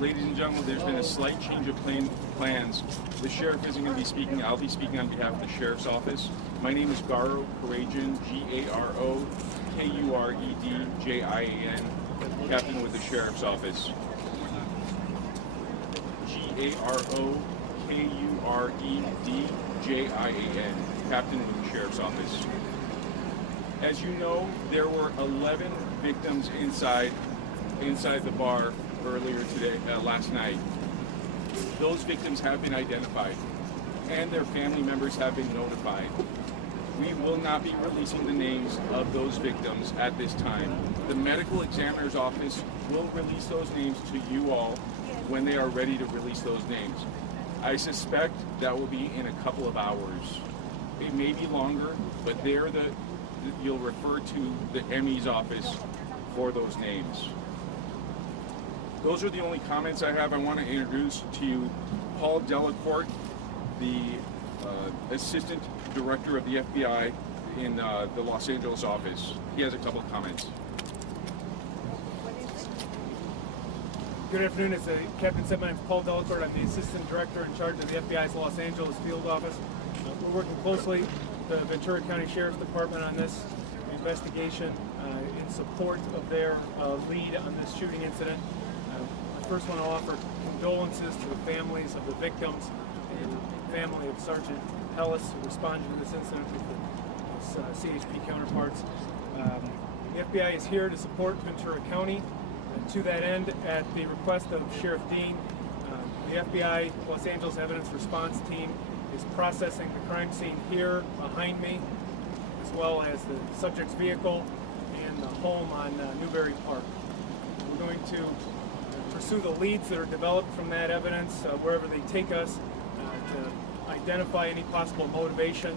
Ladies and gentlemen, there's been a slight change of plans. The sheriff isn't going to be speaking. I'll be speaking on behalf of the sheriff's office. My name is Garo Kurajan, G-A-R-O-K-U-R-E-D-J-I-A-N, captain with the sheriff's office. G-A-R-O-K-U-R-E-D-J-I-A-N, captain with the sheriff's office. As you know, there were 11 victims inside the bar earlier today, last night. Those victims have been identified, and their family members have been notified. We will not be releasing the names of those victims at this time. The medical examiner's office will release those names to you all when they are ready to release those names. I suspect that will be in a couple of hours. It may be longer, but you'll refer to the ME's office for those names. Those are the only comments I have. I want to introduce to you Paul Delacourt, the Assistant Director of the FBI in the Los Angeles office. He has a couple of comments. Good afternoon. As Captain said, my name is Paul Delacourt. I'm the Assistant Director in charge of the FBI's Los Angeles field office. We're working closely with the Ventura County Sheriff's Department on this investigation in support of their lead on this shooting incident. I first want to offer condolences to the families of the victims and the family of Sergeant Ellis, who responded to this incident with his CHP counterparts. The FBI is here to support Ventura County. And to that end, at the request of Sheriff Dean, the FBI Los Angeles Evidence Response Team is processing the crime scene here behind me, as well as the subject's vehicle and the home on Newberry Park. We're going to pursue the leads that are developed from that evidence wherever they take us to identify any possible motivation,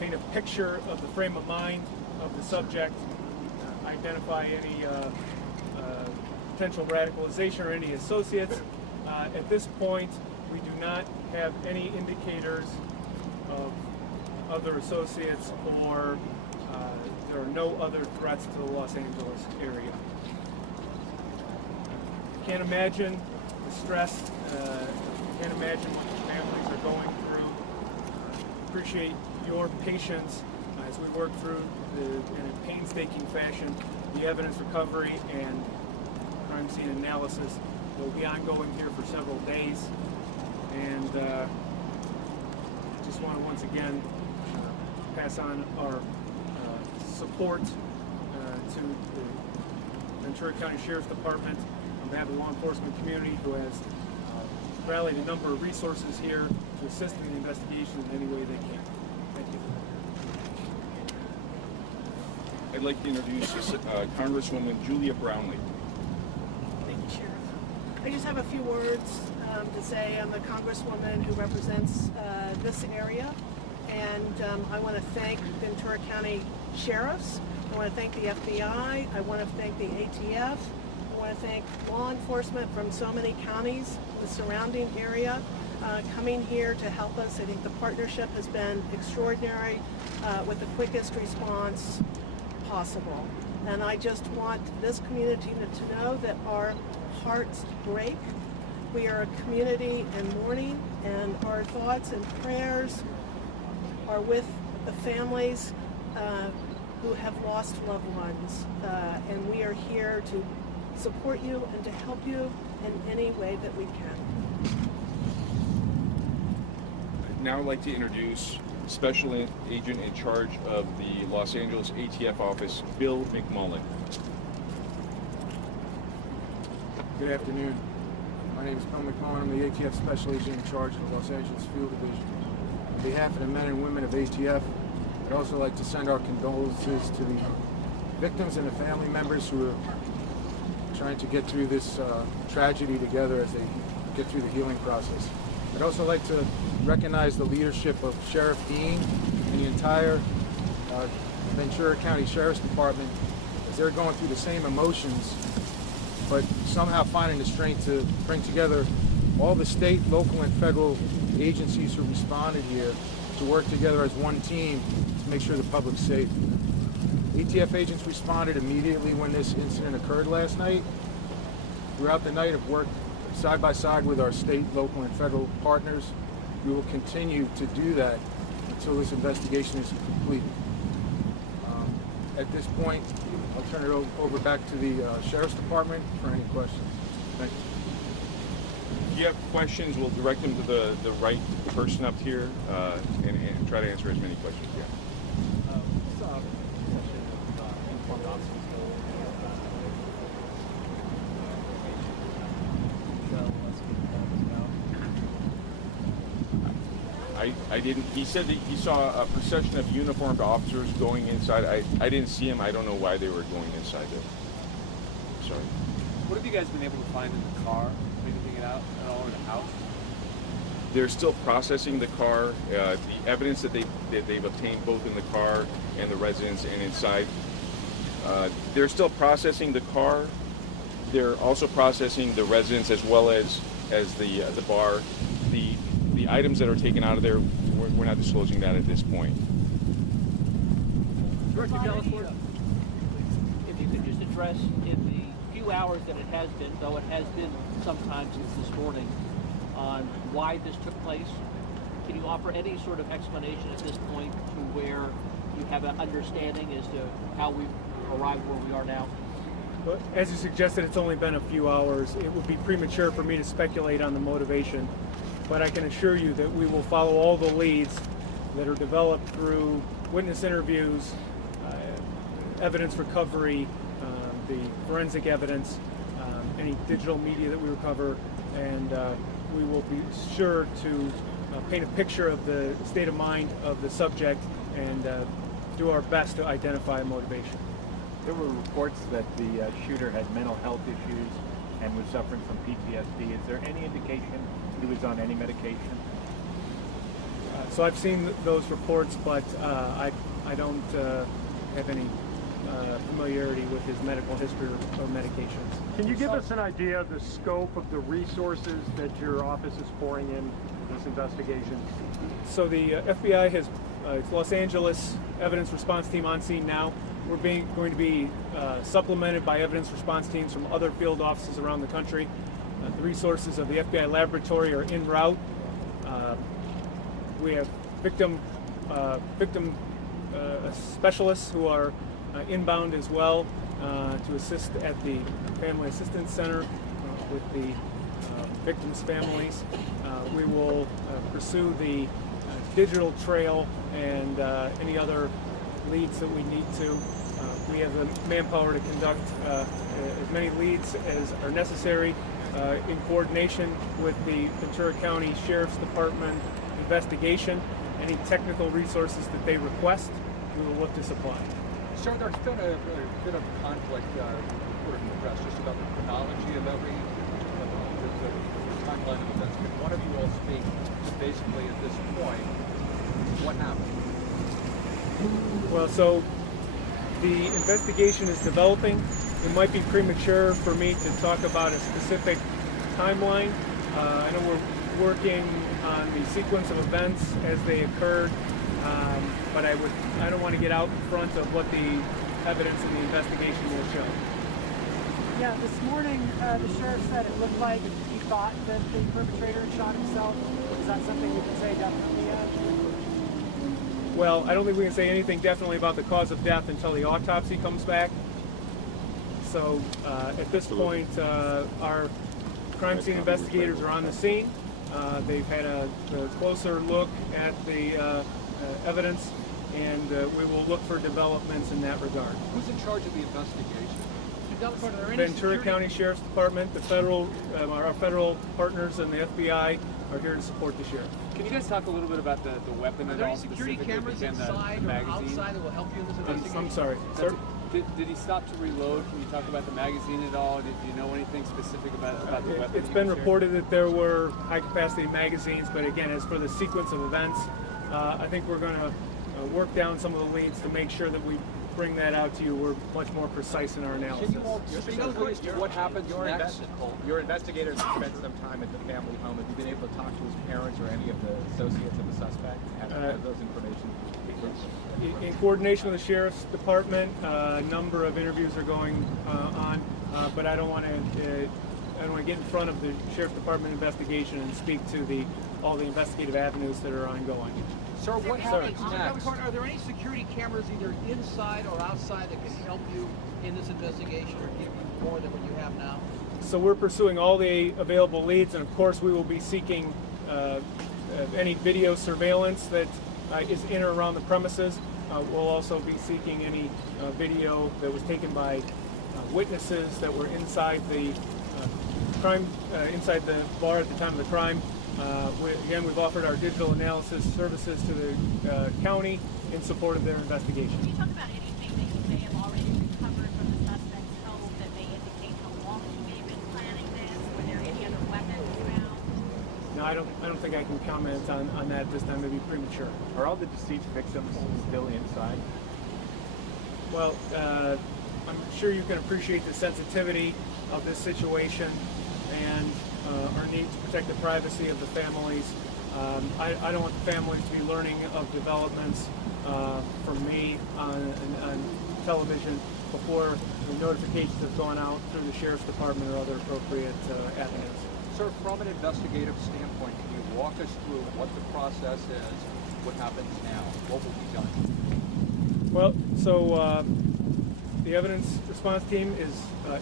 paint a picture of the frame of mind of the subject, identify any potential radicalization or any associates. At this point, we do not have any indicators of other associates, or there are no other threats to the Los Angeles area. Can't imagine the stress, can't imagine what the families are going through. Appreciate your patience as we work through in a painstaking fashion the evidence recovery and crime scene analysis. Will be ongoing here for several days, and just want to once again pass on our support to the Ventura County Sheriff's Department on behalf of the law enforcement community, who has rallied a number of resources here to assist in the investigation in any way they can. Thank you. I'd like to introduce Congresswoman Julia Brownlee. Thank you, Sheriff. I just have a few words to say. I'm the Congresswoman who represents this area, and I want to thank Ventura County Sheriffs. I want to thank the FBI. I want to thank the ATF. I want to thank law enforcement from so many counties in the surrounding area coming here to help us. I think the partnership has been extraordinary with the quickest response possible. And I just want this community to know that our hearts break. We are a community in mourning, and our thoughts and prayers are with the families who have lost loved ones. And we are here to support you and to help you in any way that we can. I'd now like to introduce Special Agent in charge of the Los Angeles ATF office, Bill McMullen. Good afternoon. My name is Bill McMullen. I'm the ATF Special Agent in charge of the Los Angeles Field Division. On behalf of the men and women of ATF, I'd also like to send our condolences to the victims and the family members who are trying to get through this tragedy together as they get through the healing process. I'd also like to recognize the leadership of Sheriff Dean and the entire Ventura County Sheriff's Department as they're going through the same emotions, but somehow finding the strength to bring together all the state, local, and federal agencies who responded here to work together as one team to make sure the public's safe. ATF agents responded immediately when this incident occurred last night. Throughout the night, have worked side by side with our state, local, and federal partners. We will continue to do that until this investigation is complete. At this point, I'll turn it over back to the Sheriff's Department for any questions. Thank you. If you have questions, we'll direct them to the right person up here and try to answer as many questions as we can. I didn't. He said that he saw a procession of uniformed officers going inside. I didn't see him. I don't know why they were going inside there. Sorry. What have you guys been able to find in the car? Anything it out at all in the house? They're still processing the car. The evidence that they've obtained both in the car and the residence and inside. They're still processing the car. They're also processing the residence as well as the bar. The items that are taken out of there, we're not disclosing that at this point. Director Calif, if you could just address in the few hours that it has been, though it has been some time since this morning, on why this took place. Can you offer any sort of explanation at this point to where you have an understanding as to how we've arrived where we are now? But as you suggested, it's only been a few hours. It would be premature for me to speculate on the motivation, but I can assure you that we will follow all the leads that are developed through witness interviews, evidence recovery, the forensic evidence, any digital media that we recover, and we will be sure to paint a picture of the state of mind of the subject and do our best to identify a motivation. There were reports that the shooter had mental health issues and was suffering from PTSD. Is there any indication he was on any medication? So I've seen those reports, but I don't have any familiarity with his medical history or medications. Can you give us an idea of the scope of the resources that your office is pouring in this investigation? So the FBI has its Los Angeles evidence response team on scene now. We're going to be supplemented by evidence response teams from other field offices around the country. The resources of the FBI laboratory are en route. We have victim specialists who are inbound as well to assist at the Family Assistance Center with the victims' families. We will pursue the digital trail and any other leads that we need to. We have the manpower to conduct as many leads as are necessary in coordination with the Ventura County Sheriff's Department investigation. Any technical resources that they request, we will look to supply. Sir, there's been a bit of conflict reported in the press just about the chronology of every the timeline of events. Can one of you all speak to basically at this point what happened? Well, so the investigation is developing. It might be premature for me to talk about a specific timeline. I know we're working on the sequence of events as they occurred, but I don't want to get out in front of what the evidence in the investigation will show. Yeah, this morning the sheriff said it looked like he thought that the perpetrator had shot himself. Is that something you can say definitely? Well, I don't think we can say anything definitely about the cause of death until the autopsy comes back. So at this point, our crime scene investigators are on the scene. They've had a closer look at the evidence, and we will look for developments in that regard. Who's in charge of the investigation? Ventura County Sheriff's Department, the federal, our federal partners and the FBI are here to support the sheriff. Can you guys talk a little bit about the weapon Are and there all any security specifically cameras within inside the or magazine? outside that will help you in this investigation? I'm sorry, sir? Did he stop to reload? Can you talk about the magazine at all? Did you know anything specific about the weapon? It's been reported that there were high-capacity magazines, but again, as for the sequence of events, I think we're going to work down some of the leads to make sure that we bring that out to you. We're much more precise in our analysis. Can you all specifically as to what happens next? Your investigators have spent some time at the family home. Have you been able to talk to his parents or any of the associates of the suspect? Have those information? In coordination with the Sheriff's Department, a number of interviews are going on, but I don't want to want to get in front of the Sheriff's Department investigation and speak to all the investigative avenues that are ongoing. Sir, what happens next? Are there any security cameras either inside or outside that can help you in this investigation or give you more than what you have now? So we're pursuing all the available leads, and of course we will be seeking any video surveillance that is in or around the premises. We'll also be seeking any video that was taken by witnesses that were inside the crime, inside the bar at the time of the crime. We've offered our digital analysis services to the county in support of their investigation. Can you talk about anything that you may have already recovered from the suspect's home that may indicate how long he may have been planning this? Were there any other weapons found? No, I don't think I can comment on that this time. It'd be premature. Are all the deceased victims still inside? Well, I'm sure you can appreciate the sensitivity of this situation and our need to protect the privacy of the families. I don't want the families to be learning of developments from me on television before the notifications have gone out through the Sheriff's Department or other appropriate avenues. Sir, from an investigative standpoint, can you walk us through what the process is, what happens now, what will be done? Well, so the evidence response team is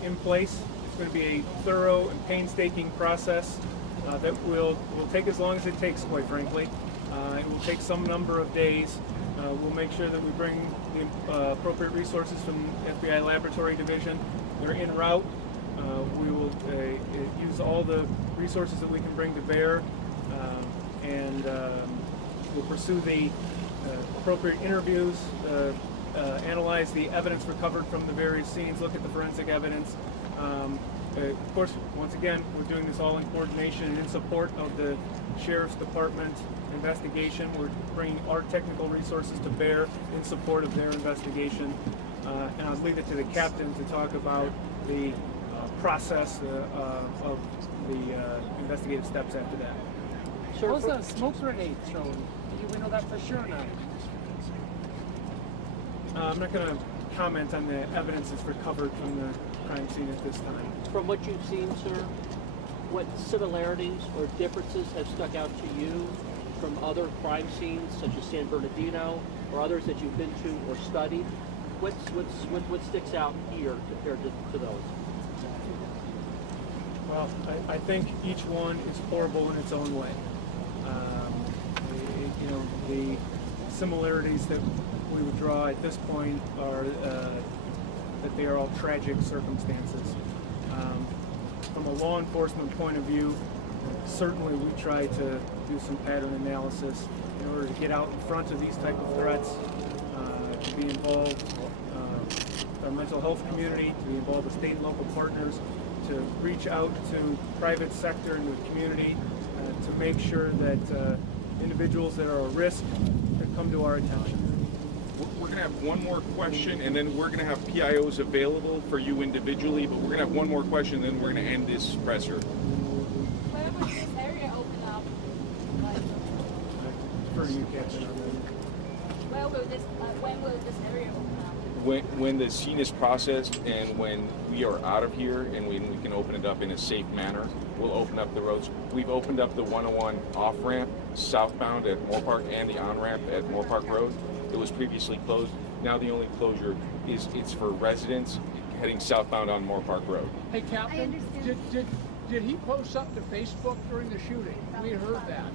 in place. It's going to be a thorough and painstaking process that will take as long as it takes, quite frankly. It will take some number of days. We'll make sure that we bring the appropriate resources from the FBI Laboratory Division. They're en route. We will use all the resources that we can bring to bear, and we'll pursue the appropriate interviews, analyze the evidence recovered from the various scenes, look at the forensic evidence. Of course, once again, we're doing this all in coordination and in support of the Sheriff's Department investigation. We're bringing our technical resources to bear in support of their investigation. And I'll leave it to the captain to talk about the process of the investigative steps after that. Sure. Was a smoke grenade thrown? We know that for sure now. I'm not going to comment on the evidence that's recovered from the crime scene at this time. From what you've seen, sir, what similarities or differences have stuck out to you from other crime scenes, such as San Bernardino, or others that you've been to or studied? What sticks out here compared to those? Well, I think each one is horrible in its own way. The similarities that we would draw at this point are that they are all tragic circumstances. From a law enforcement point of view, certainly we try to do some pattern analysis in order to get out in front of these type of threats, to be involved with our mental health community, to be involved with state and local partners, to reach out to private sector and the community to make sure that individuals that are at risk come to our attention. We're going to have one more question, and then we're going to have PIOs available for you individually, but we're going to have one more question, and then we're going to end this presser. Where will this area open up? For you, Captain. When will this area open up? When the scene is processed and when we are out of here and when we can open it up in a safe manner, we'll open up the roads. We've opened up the 101 off-ramp southbound at Moore Park and the on-ramp at Moore Park Road. It was previously closed. Now the only closure is it's for residents heading southbound on Moore Park Road. Hey, Captain, did he post something to Facebook during the shooting? We heard that.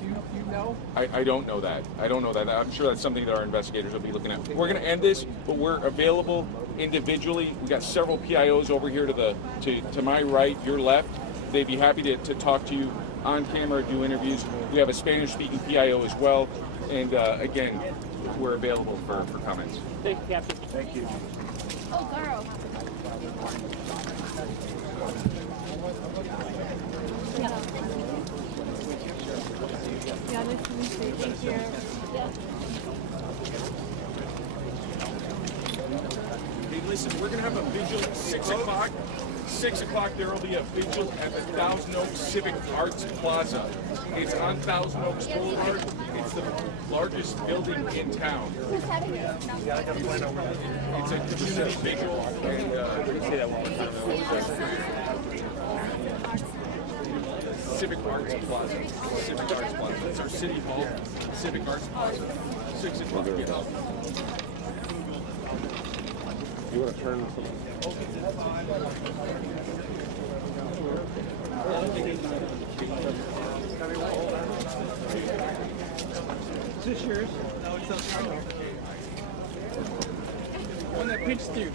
Do you know? I don't know that. I don't know that. I'm sure that's something that our investigators will be looking at. We're going to end this, but we're available individually. We got several PIOs over here to my right, your left. They'd be happy to talk to you on camera, do interviews. We have a Spanish-speaking PIO as well. And again, we're available for comments. Thank you, Captain. Thank you. Oh, girl. Yeah, nice to meet you. Thank you. Hey, listen, we're going to have a vigil at 6 o'clock. 6 o'clock, there will be a vigil at the Thousand Oaks Civic Arts Plaza. It's on Thousand Oaks Boulevard. It's the largest building in town. It's a community vigil, and Civic Arts Plaza. Civic Arts Plaza. It's our city hall. Civic Arts Plaza. 6 o'clock. Yes. You want to turn this? Is this yours? No, it's not. One that pinched through.